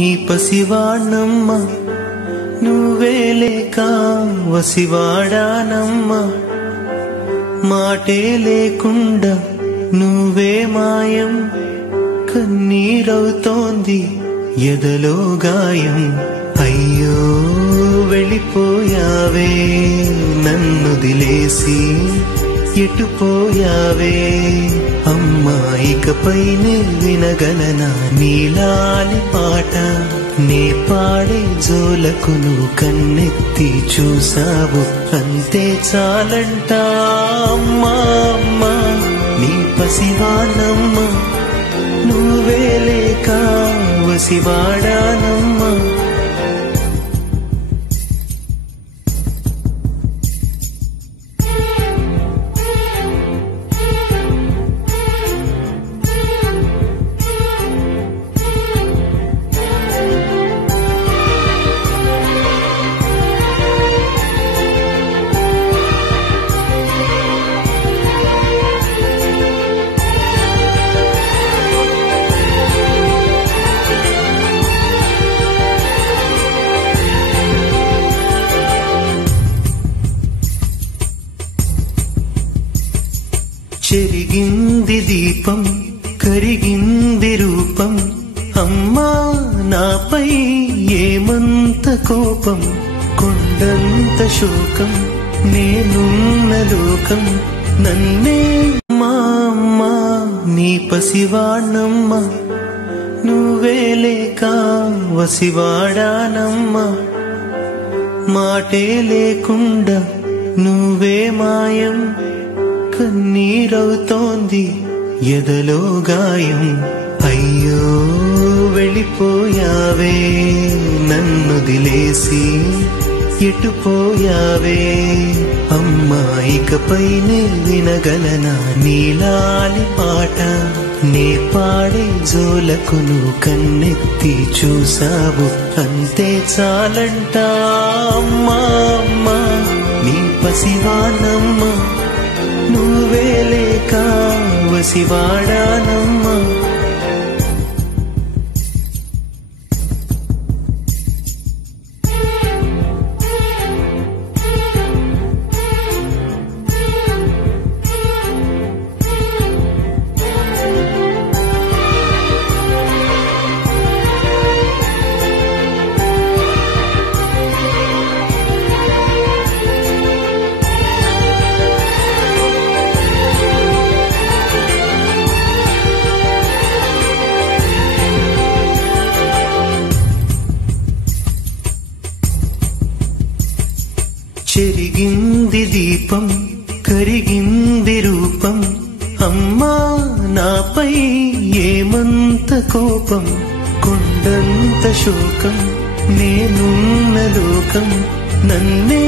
నీ పసివాణ్ణమ్మ నువ్వే లేక వసివాడానమ్మ మాటే లేకుండా నువ్వే మాయం కన్నీరవుతోంది ఎదలో గాయం అయ్యో వెళ్ళిపోయావే నన్నుదిలేసి ఎటుపోయావే అమ్మా ఇకపైనే వినగలనా నీలాలి పాట నే పాడే జోలకు నువ్వు కన్నెత్తి చూసావు అంతే చాలంట అమ్మా అమ్మా నీ పసివాణమ్మ నువ్వే లేక వసివాడానమ్మా చెరిగింది దీపం కరిగింది రూపం అమ్మా నాపై ఏమంత కోపం కొండంత శోకం నేనున్న లోకం నన్నే మా అమ్మా నీ పసివాణమ్మ నువ్వే లేక వసివాడానమ్మ మాటే లేకుండా నువ్వే మాయం కన్నీరవుతోంది ఎదలో గాయం అయ్యో వెళ్ళిపోయావే నన్నుదిలేసి ఎటుపోయావే అమ్మా ఇకపైనే వినగలనా నీలాలి పాట నే పాడే జోలకు నువ్వు కన్నెత్తి చూసావు అంతే చాలంట అమ్మా అమ్మా నీ పసివాణమ్మ నువ్వే లేక వసివాడానమ్మా చెరిగింది దీపం కరిగింది రూపం అమ్మా నాపై ఏమంత కోపం కొండంత శోకం నేనున్న లోకం నన్నే